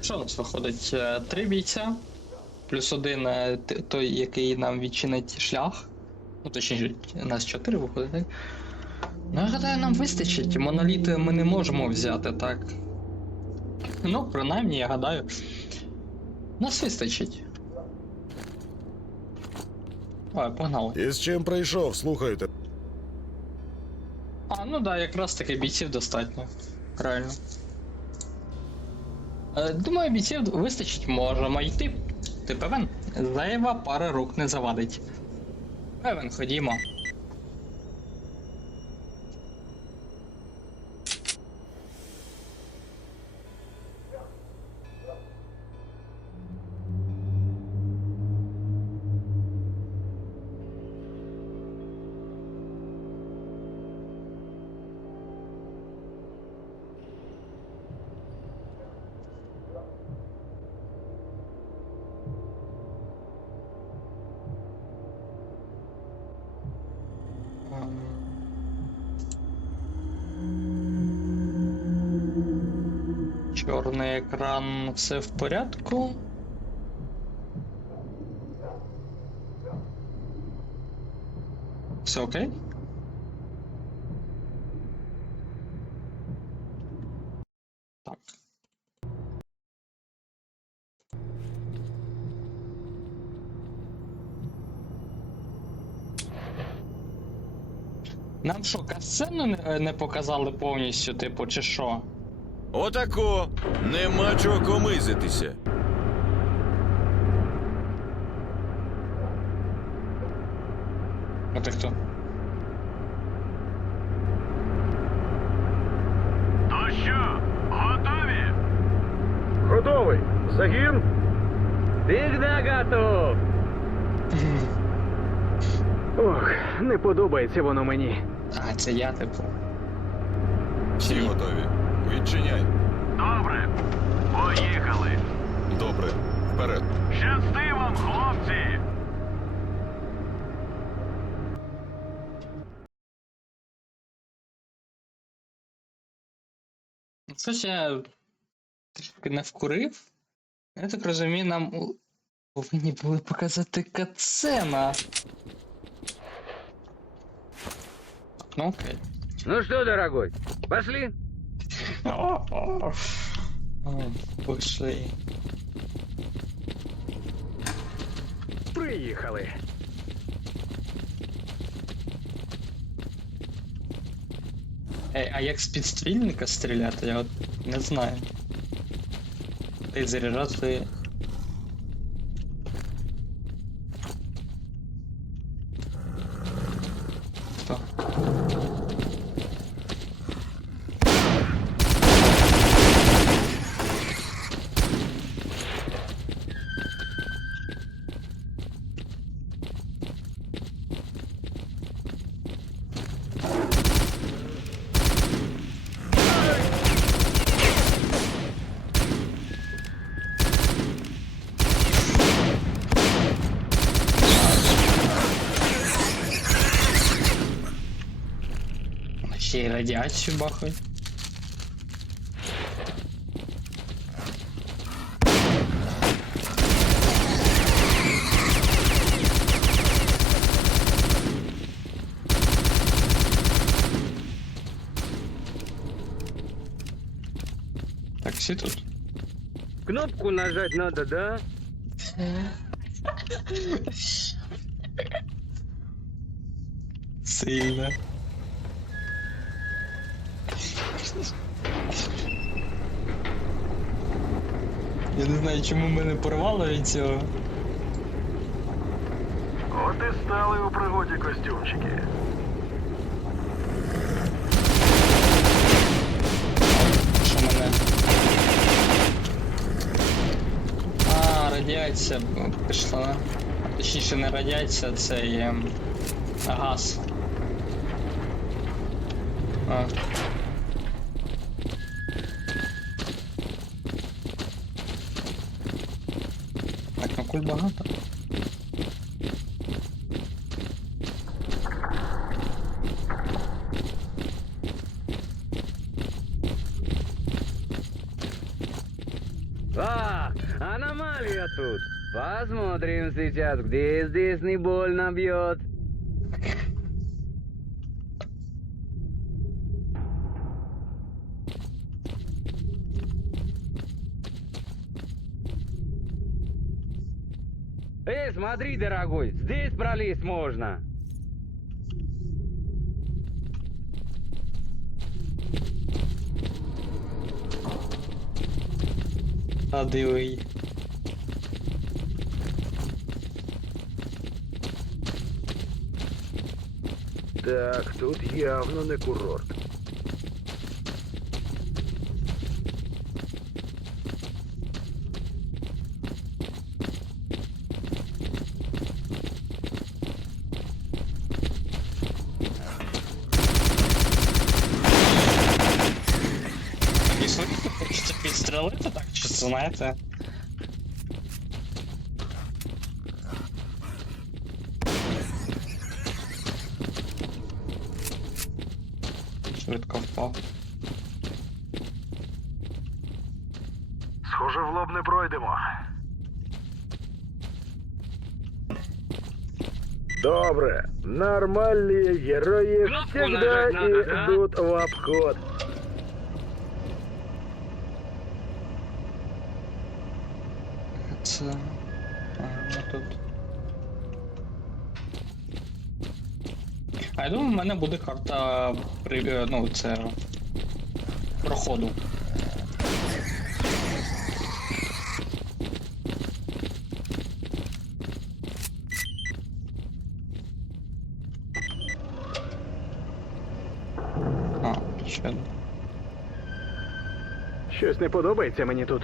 Що у нас виходить? Е, Три бійця, плюс один е, той, який нам відчинить шлях. Ну, точніше, нас чотири виходить, так? Ну, я гадаю, нам вистачить. Моноліти ми не можемо взяти, так. Ну, принаймні, я гадаю. Нас вистачить. Ой, погнали. І з чим прийшов, слухайте. А, ну да, якраз таки бійців достатньо. Правильно. Е, думаю, бійців вистачить, можемо йти. Ти певен? Зайва пара рук не завадить. Певен, ходімо. Чорний екран, все в порядку. Все окей? Так. Нам що, касцену не, не показали повністю, типу, чи що? Отако. Нема чого комизитися. А ти хто? То що, готові? Готовий. Загін. Всегда готов! Ох, не подобається воно мені. А, це я, типу. Всі готові. Відчиняй. Добре. Поїхали. Добре. Вперед. Щасти вам, хлопці! Щось я трішки не вкурив. Я так розумію, нам у- повинні були показати кацена. Ну окей. Ну что, дорогой, пошли? О, о, о, Пошли. Приїхали. Ей, а як з підстрільника стріляти, я от не знаю. Ти заряджати. Ще й радіацію бахають. Так, всі тут. Кнопку нажать надо, да? Сильно. Я не знаю, чому мене порвало від цього. От і стали у пригоді костюмчики. Що мене. А, радіація пішла. Точніше, не радіація, це є газ. А. багато. А, аномалия тут. Посмотрим сейчас, где здесь не больно бьет. Смотри, дорогой, здесь пролезть можно. А диви. Так, тут явно не курорт. І швидко хочеться підстрелити, так чи це знаєте? Швидко впав. Схоже, в лоб не пройдемо. Добре. Нормальные герои всегда да? идут в обход. Мене буде карта при... е, ну, це. Проходу. А, ще. Щось не подобається мені тут.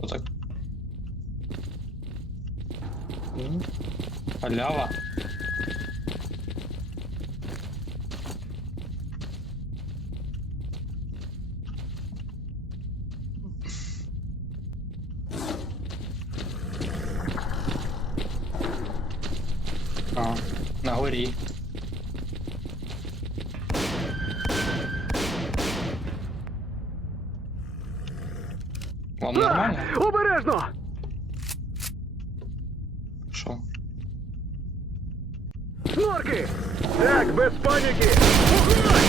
Що так? М? Халява. А, на горі. Вам нормально? Обережно! Що? Снорки! Так, без паніки! Вогонь!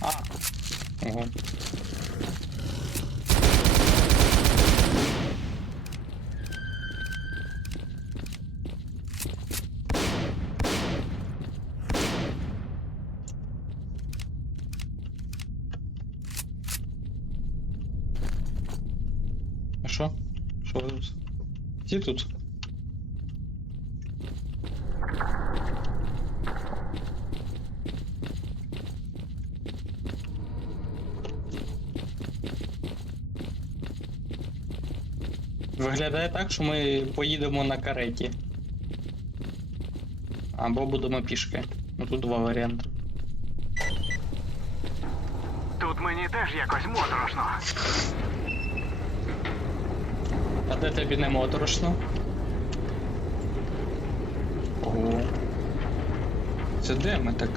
А. Ого. А що? Що тут? Ті тут? Виглядає так, що ми поїдемо на кареті. Або будемо пішки. Ну тут два варіанти. Тут мені теж якось моторошно. А де тобі не моторошно? Ого. Це де ми так?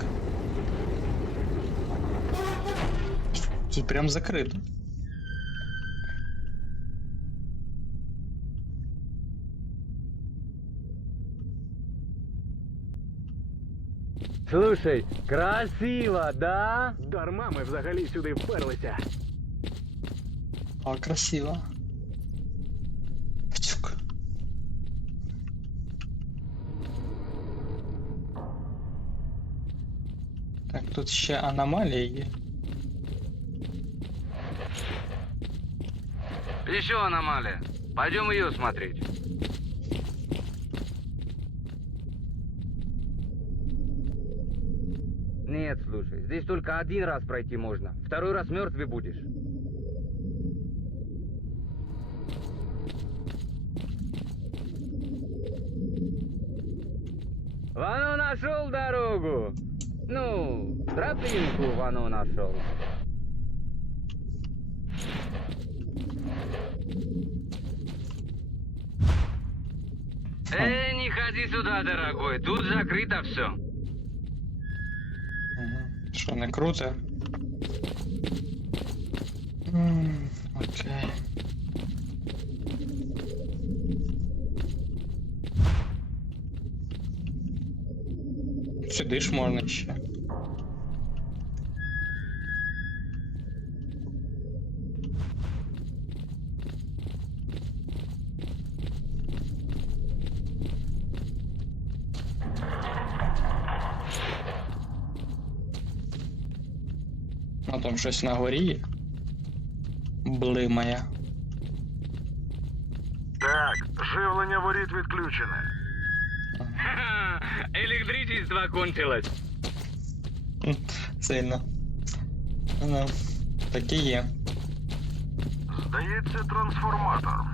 Тут прям закрито. Слушай, красиво, да? Дарма ми взагалі сюди вперлися. А, красиво. тут ще аномалії є. Еще аномалия. Пойдем ее смотреть. Нет, слушай, здесь только один раз пройти можно. Второй раз мертвый будешь. Вано нашел дорогу. Ну, тропинку Вано нашел. Эй, не ходи сюда, дорогой, тут закрыто все. Що, не круто? М, Окей. Сюди ж можна ще. Щось на горі. Блимає. Так, живлення воріт відключене. Электричество кончилось. Сильно. Ну, так є. Здається, трансформатор.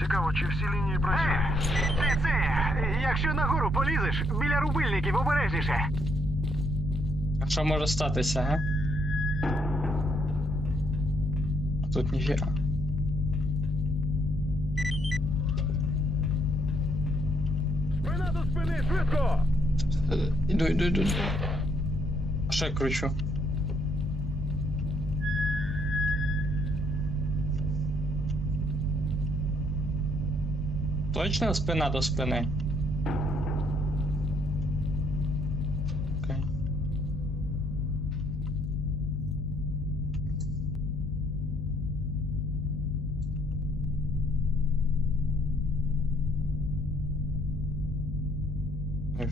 Цікаво, чи всі лінії працюють. Ти це, якщо нагору полізеш, біля рубильників обережніше. А що може статися, га? Тут. Спина до спини, швидко! Е, іду, іду. іду. Ще кручу. Точно спина до спини?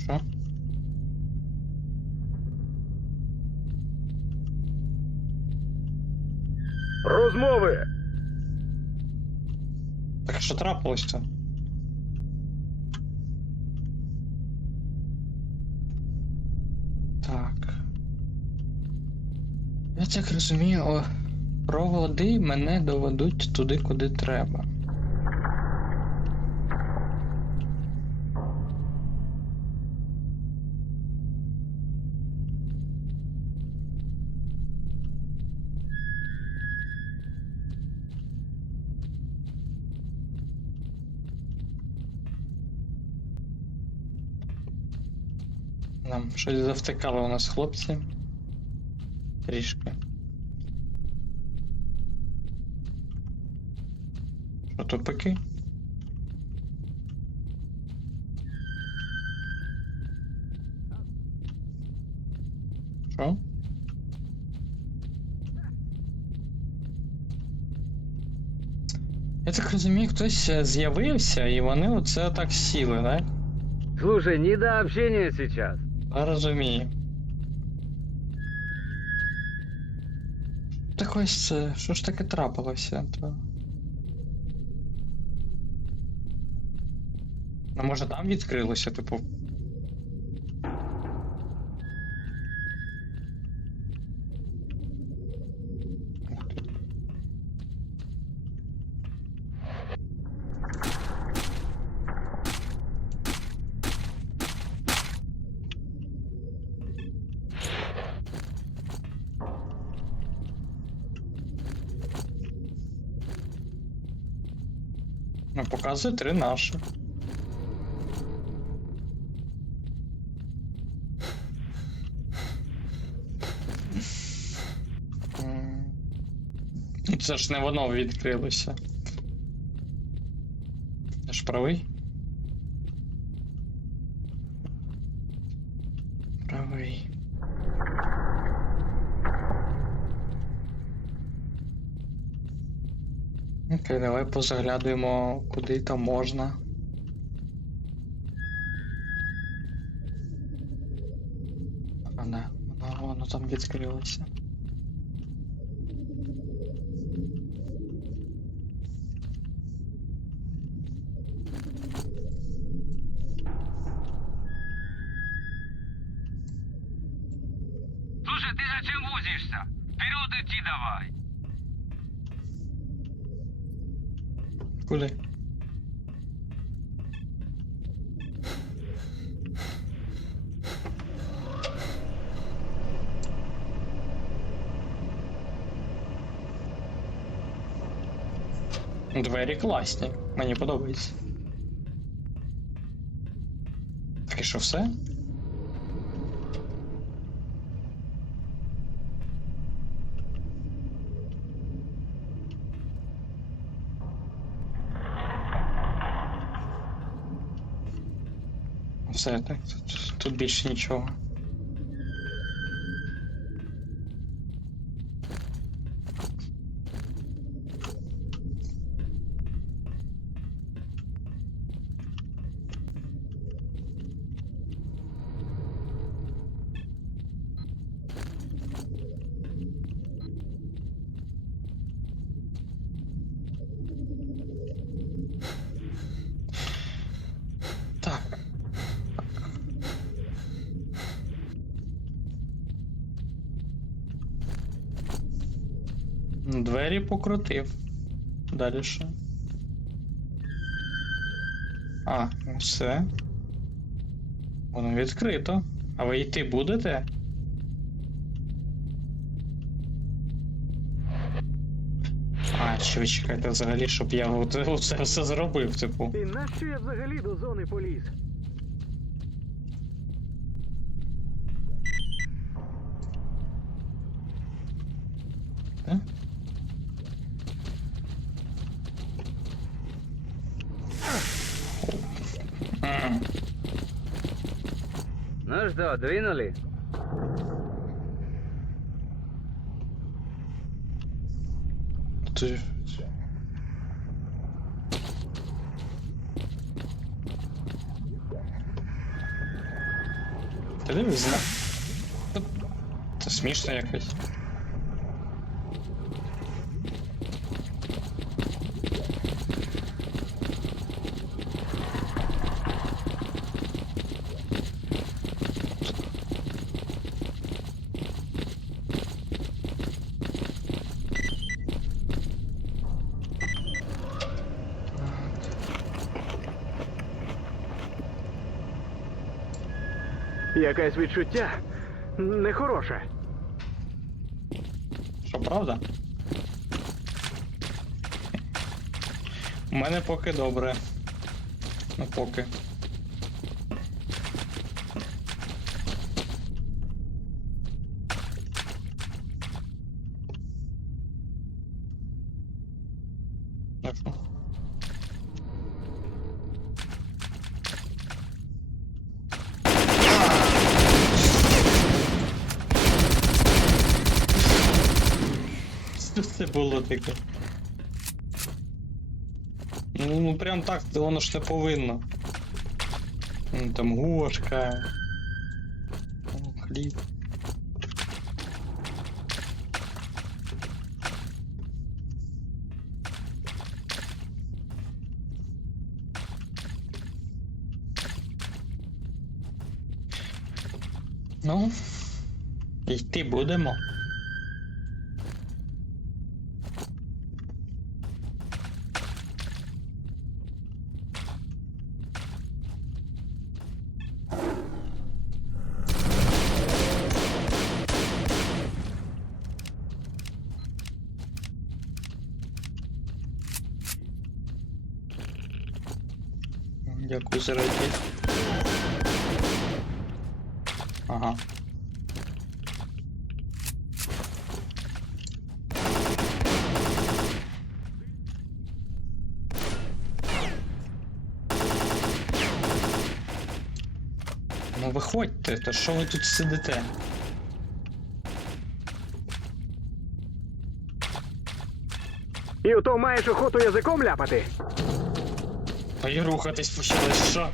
Що? Розмови! Так що трапилось-то? Так. Я так розумію, проводи мене доведуть туди, куди треба. Нам щось завтикали у нас хлопці. Трішки. Що тупики? Що? Я так розумію, хтось е, з'явився, і вони оце так сіли, так? Слушай, не до общения сейчас. Розумію. Так ось це, що ж таке трапилося? То... Ну, може там відкрилося, типу. Ух ти. Показує три наші. Ну, Це ж не воно відкрилося. Я ж правий? Правий. Окей, давай позаглядуємо, куди там можна. А, не, воно, воно там відкрилося. Слушай, ты зачем возишься? Вперед идти давай. Куди? Двері класні, мені подобається. Так і що все? Все, так, тут, тут більше нічого. Двері покрутив. Далі що? А, ну все. Воно відкрито. А ви йти будете? А, чи ви чекаєте взагалі, щоб я оце, все зробив, типу. І нащо я взагалі до зони поліз? Ну что, двинули? Ти... Ти дивись, зна... Це смішно якось. Якесь відчуття нехороше. Що, правда? У мене поки добре. Ну поки. Так, ну. Що таке? Ну, ну прям так, воно ж не повинно. Ну, Там гошка. Хліб. Ну, йти будемо. За раді. Ага. Ну виходьте, то що ви тут сидите? І ото маєш охоту язиком ляпати? А і рухатись почали, що?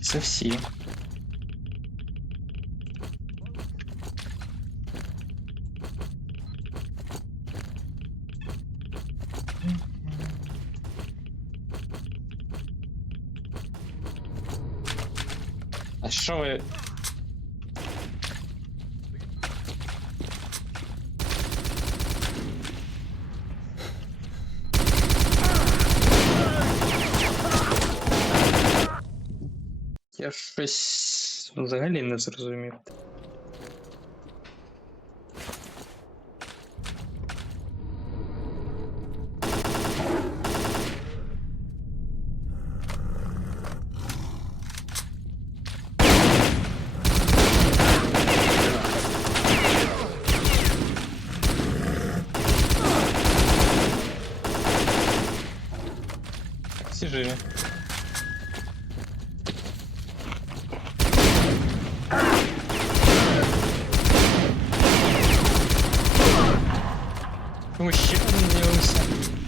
Це всі. А що ви. Я щось взагалі не зрозумів. Чому ще не з'явився?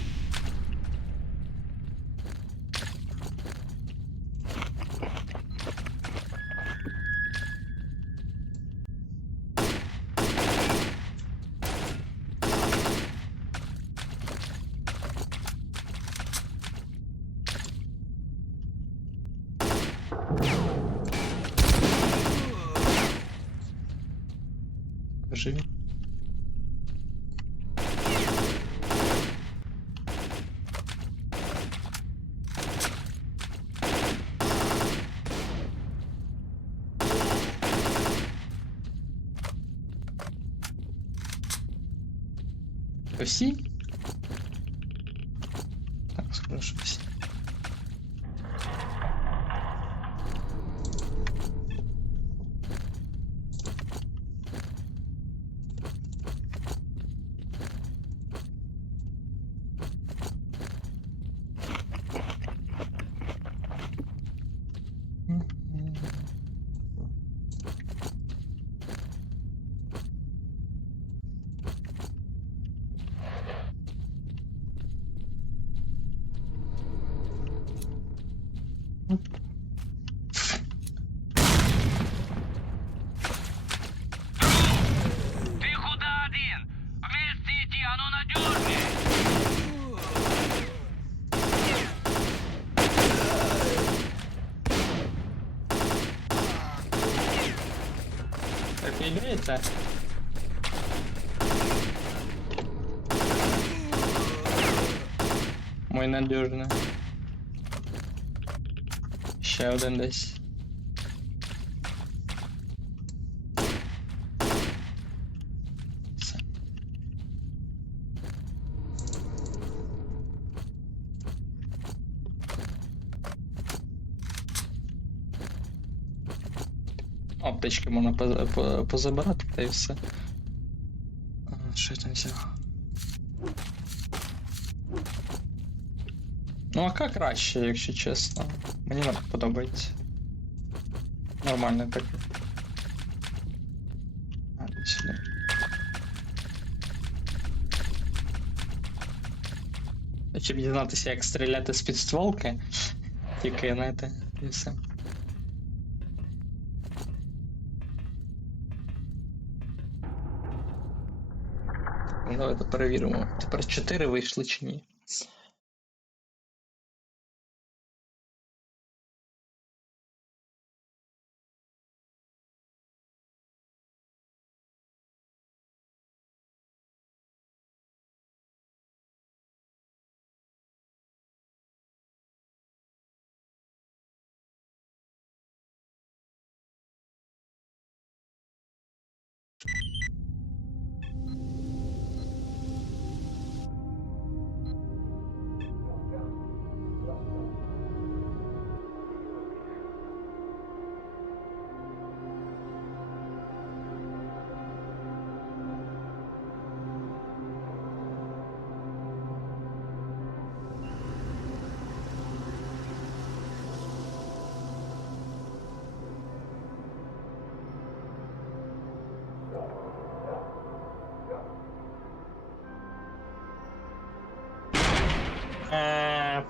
Так не играется? Мой надежный. Ще один десь. Аптечки можна поза- по- позабирати та і все. А, Що я там взяв? Ну, АК краще, якщо чесно. Мені не подобається. Нормально так. А, сюди. Щоб дізнатися, як стріляти з підстволки, тільки знаєте, і все. Давайте перевіримо. Тепер 4 вийшли чи ні.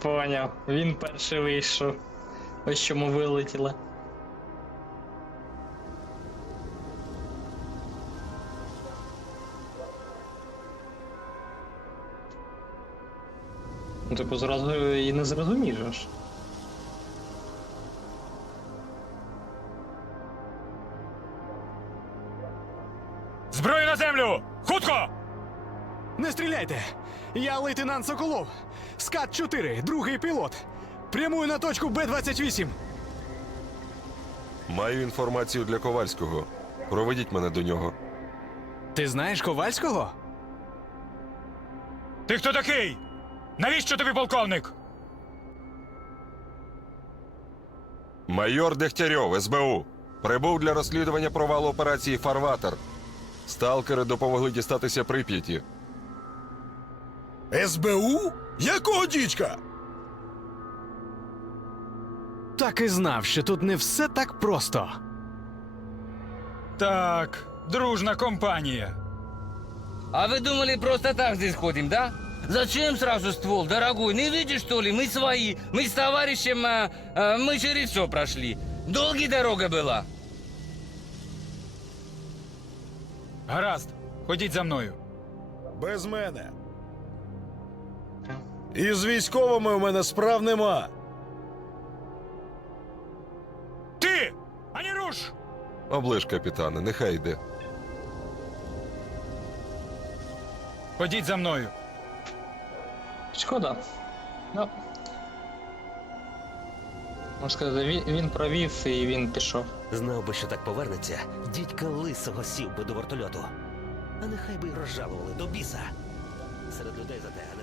Поняв. Він перший вийшов. Ось чому вилетіли. Ну, типу, зразу і не зрозумієш. Зброю на землю! Хутко! Не стріляйте! Я лейтенант Соколов. Скат 4, другий пілот. Прямую на точку Б-28. Маю інформацію для Ковальського. Проведіть мене до нього. Ти знаєш Ковальського? Ти хто такий? Навіщо тобі полковник? Майор Дегтярьов, СБУ. Прибув для розслідування провалу операції Фарватер. Сталкери допомогли дістатися Прип'яті. СБУ? Якого дідька? Так і знав, що тут не все так просто. Так, дружна компанія. А вы думали, просто так здесь ходим, да? Зачем сразу ствол, дорогой? Не видишь, что ли? Мы свои. Мы с товарищем, а, а, мы через все прошли. Долгая дорога была. Гаразд, ходіть за мною. Без мене. І з військовими у мене справ нема. Ти! Ані руш! Оближ капітане, нехай йде. Ходіть за мною. Шкода. Ну. Можна сказати, він, він провів і він пішов. Знав би, що так повернеться, дідька лисого сів би до вертольоту. А нехай би й розжалували до біса. Серед людей зате, а не.